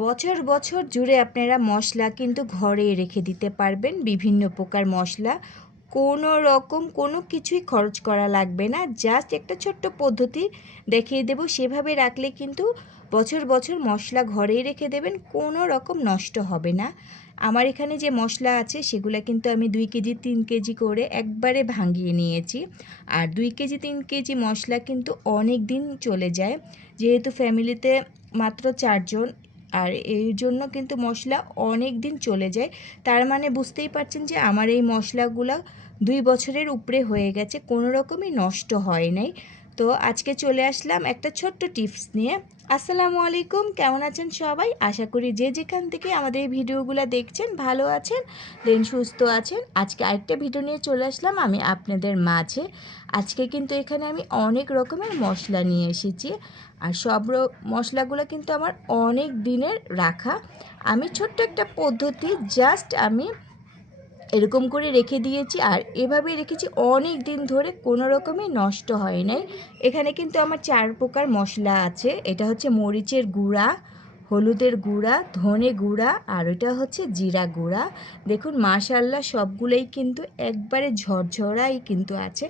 বছর বছর জুড়ে আপনারা মশলা কিন্তু ঘরে রেখে দিতে পারবেন। বিভিন্ন প্রকার মশলা, কোনো রকম কোনো কিছুই খরচ করা লাগবে না। জাস্ট একটা ছোট্ট পদ্ধতি দেখিয়ে দেব, সেভাবে রাখলে কিন্তু বছর বছর মশলা ঘরেই রেখে দেবেন, কোনো রকম নষ্ট হবে না। আমার এখানে যে মশলা আছে সেগুলো কিন্তু আমি 2 কেজি 3 কেজি করে একবারে ভাঙিয়ে নিয়েছি। আর 2 কেজি 3 কেজি মশলা কিন্তু অনেক দিন চলে যায়, যেহেতু ফ্যামিলিতে মাত্র 4 জন, আর এই জন্য কিন্তু মশলা অনেক দিন চলে যায়। তার মানে বুঝতেই পারছেন যে আমার এই মশলাগুলো 2 বছরের উপরে হয়ে গেছে, কোনো রকমই নষ্ট হয় নাই। তো আজকে চলে আসলাম একটা ছোট্ট টিপস নিয়ে। আসসালামু আলাইকুম, কেমন আছেন সবাই? আশা করি যে যেখান থেকে আমাদের এই ভিডিওগুলো দেখছেন ভালো আছেন, দেন সুস্থ আছেন। আজকে আরেকটা ভিডিও নিয়ে চলে আসলাম আমি আপনাদের মাঝে। আজকে কিন্তু এখানে আমি অনেক রকমের মশলা নিয়ে এসেছি, আর সব মশলাগুলো কিন্তু আমার অনেক দিনের রাখা। আমি ছোট্ট একটা পদ্ধতি জাস্ট আমি এরকম করে রেখে দিয়েছি, আর এভাবেই রেখেছি অনেক দিন ধরে, কোনো রকমই নষ্ট হয় নাই। এখানে কিন্তু আমার 4 প্রকার মশলা আছে। এটা হচ্ছে মরিচের গুঁড়া, হলুদের গুঁড়া, ধনে গুঁড়া, আর এটা হচ্ছে জিরা গুঁড়া। দেখুন মাশাআল্লাহ সবগুলোই কিন্তু একবারে ঝরঝরাই কিন্তু আছে।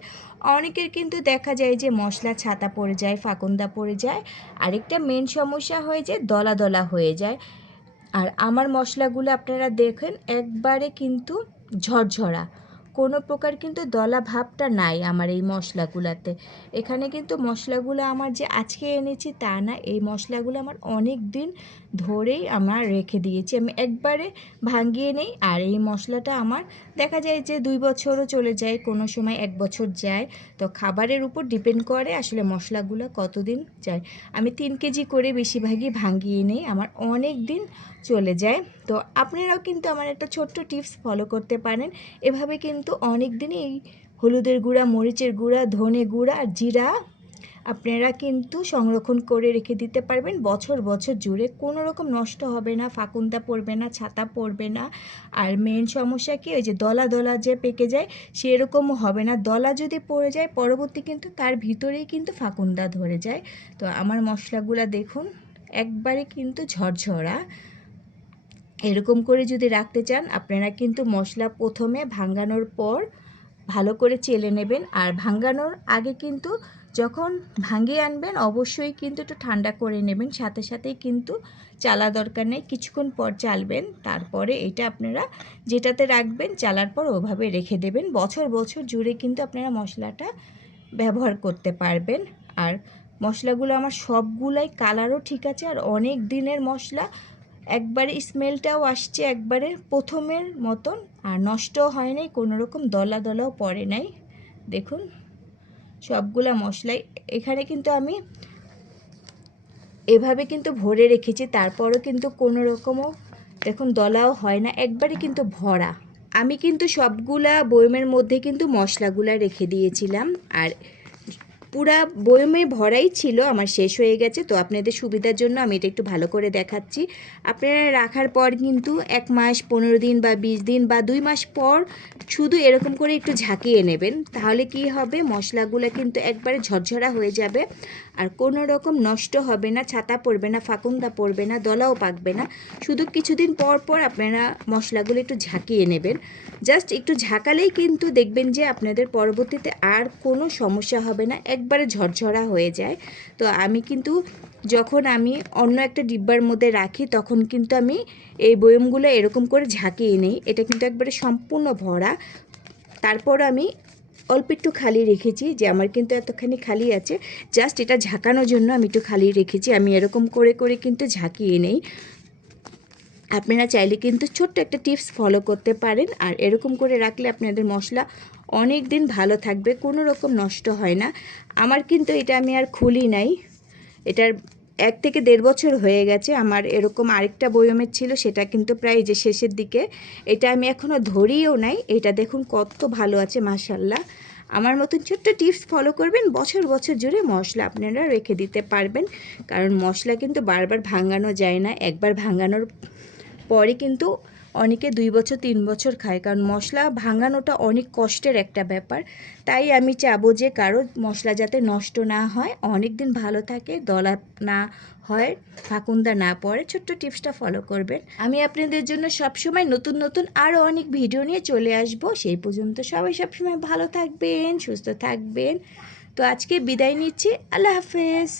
অনেকের কিন্তু দেখা যায় যে মশলা ছাতা পড়ে যায়, ফাকন্দা পড়ে যায়। আরেকটা মেন সমস্যা হয় যে দলা দলা হয়ে যায়। আর আমার মশলাগুলো আপনারা দেখেন একবারে কিন্তু ঝরঝরা, কোনো প্রকার কিন্তু দলা ভাবটা নাই আমার এই মশলাগুলোতে। এখানে কিন্তু মশলাগুলো আমার যে আজকে এনেছি তা না, এই মশলাগুলো আমার অনেক দিন ধরেই আমার রেখে দিয়েছি, আমি একবারে ভাঙিয়ে নেই। আর এই মশলাটা আমার দেখা যায় যে 2 বছরও চলে যায়, কোনো সময় 1 বছর যায়। তো খাবারের উপর ডিপেন্ড করে আসলে মশলাগুলো কতদিন যায়। আমি 3 কেজি করে বেশিরভাগই ভাঙিয়ে নেই, আমার অনেক দিন চলে যায়। তো আপনারাও কিন্তু আমার একটা ছোট্ট টিপস ফলো করতে পারেন। এভাবে কিন্তু অনেক দিনই এই হলুদের গুঁড়া, মরিচের গুঁড়া, ধনে গুঁড়া আর জিরা আপনারা কিন্তু সংরক্ষণ করে রেখে দিতে পারবেন বছর বছর জুড়ে, কোনো রকম নষ্ট হবে না, ফাকুন্দা পড়বে না, ছাতা পড়বে না। আর মেন সমস্যা কি, ওই যে দলা দলা যে পেকে যায় সেরকমও হবে না। দলা যদি পড়ে যায় পরবর্তী কিন্তু তার ভিতরেই কিন্তু ফাকুন্দা ধরে যায়। তো আমার মশলাগুলো দেখুন একবারে কিন্তু ঝরঝরা। এরকম করে যদি রাখতে চান আপনারা কিন্তু মশলা প্রথমে ভাঙানোর পর ভালো করে চেলে নেবেন। আর ভাঙানোর আগে কিন্তু যখন ভাঙিয়ে আনবেন অবশ্যই কিন্তু একটু ঠান্ডা করে নেবেন, সাথে সাথেই কিন্তু চালা দরকার নেই, কিছুক্ষণ পর চালবেন। তারপরে এটা আপনারা যেটাতে রাখবেন চালার পর ওভাবে রেখে দেবেন, বছর বছর জুড়ে কিন্তু আপনারা মশলাটা ব্যবহার করতে পারবেন। আর মশলাগুলো আমার সবগুলাই কালারও ঠিক আছে, আর অনেক দিনের মশলা, একবারে স্মেলটাও আসছে একবারে প্রথমের মতন, আর নষ্টও হয় নাই, কোনো রকম দলা দলাও পড়ে নাই। দেখুন সবগুলা মশলাই এখানে কিন্তু আমি এভাবে কিন্তু ভরে রেখেছি, তারপরও কিন্তু কোনো রকমও দেখুন দলাও হয় না, একবারে কিন্তু ভরা। আমি কিন্তু সবগুলা বয়মের মধ্যে কিন্তু মশলাগুলা রেখে দিয়েছিলাম, আর পুরা বয়মে ভরাই ছিল, আমার শেষ হয়ে গেছে। তো আপনাদের সুবিধার জন্য আমি এটা একটু ভালো করে দেখাচ্ছি। আপনারা রাখার পর কিন্তু 1 মাস 15 দিন বা 20 দিন বা 2 মাস পর শুধু এরকম করে একটু ঝাঁকিয়ে নেবেন, তাহলে কি হবে মশলাগুলো কিন্তু একবারে ঝরঝরা হয়ে যাবে, আর কোনো রকম নষ্ট হবে না, ছাতা পড়বে না, ফাকুন্দা পড়বে না, দলাও পাকবে না। শুধু কিছুদিন পর পর আপনারা মশলাগুলো একটু ঝাঁকিয়ে নেবেন। জাস্ট একটু ঝাঁকালেই কিন্তু দেখবেন যে আপনাদের পরবর্তীতে আর কোনো সমস্যা হবে না, একবারে ঝরঝরা হয়ে যায়। তো আমি কিন্তু যখন আমি অন্য একটা ডিব্বার মধ্যে রাখি তখন কিন্তু আমি এই বয়মগুলো এরকম করে ঝাঁকিয়ে নিই। এটা কিন্তু একবারে সম্পূর্ণ ভরা। তারপর আমি অল্প একটু খালি রেখেছি, যে আমার কিন্তু এতখানি খালি আছে, জাস্ট এটা ঝাঁকানোর জন্য আমি একটু খালি রেখেছি। আমি এরকম করে করে কিন্তু ঝাঁকিয়ে নেই। আপনারা চাইলে কিন্তু ছোট্ট একটা টিপস ফলো করতে পারেন, আর এরকম করে রাখলে আপনাদের মশলা অনেক দিন ভালো থাকবে, কোনো রকম নষ্ট হয় না। আমার কিন্তু এটা আমি আর খুলি নাই, এটার 1 থেকে 1.5 বছর হয়ে গেছে। আমার এরকম আরেকটা বয়মের ছিল, সেটা কিন্তু প্রায় যে শেষের দিকে, এটা আমি এখনও ধরিয়েও নাই। এটা দেখুন কত ভালো আছে মাশাআল্লাহ। আমার মতন ছোট্ট টিপস ফলো করবেন, বছর বছর জুড়ে মশলা আপনারা রেখে দিতে পারবেন। কারণ মশলা কিন্তু বারবার ভাঙানো যায় না, একবার ভাঙানোর পরে কিন্তু অনেকে 2 বছর 3 বছর খায়, কারণ মশলা ভাঙানোটা অনেক কষ্টের একটা ব্যাপার। তাই আমি চাবো যে কারো মশলা যাতে নষ্ট না হয়, অনেক দিন ভালো থাকে, দলা না হয়, ফাকুন্দা না পড়ে। ছোট্ট টিপসটা ফলো করবেন। আমি আপনাদের জন্য সবসময় নতুন নতুন আরও অনেক ভিডিও নিয়ে চলে আসব। সেই পর্যন্ত সবাই সবসময় ভালো থাকবেন, সুস্থ থাকবেন। তো আজকে বিদায় নিচ্ছি। আল্লাহ হাফেজ।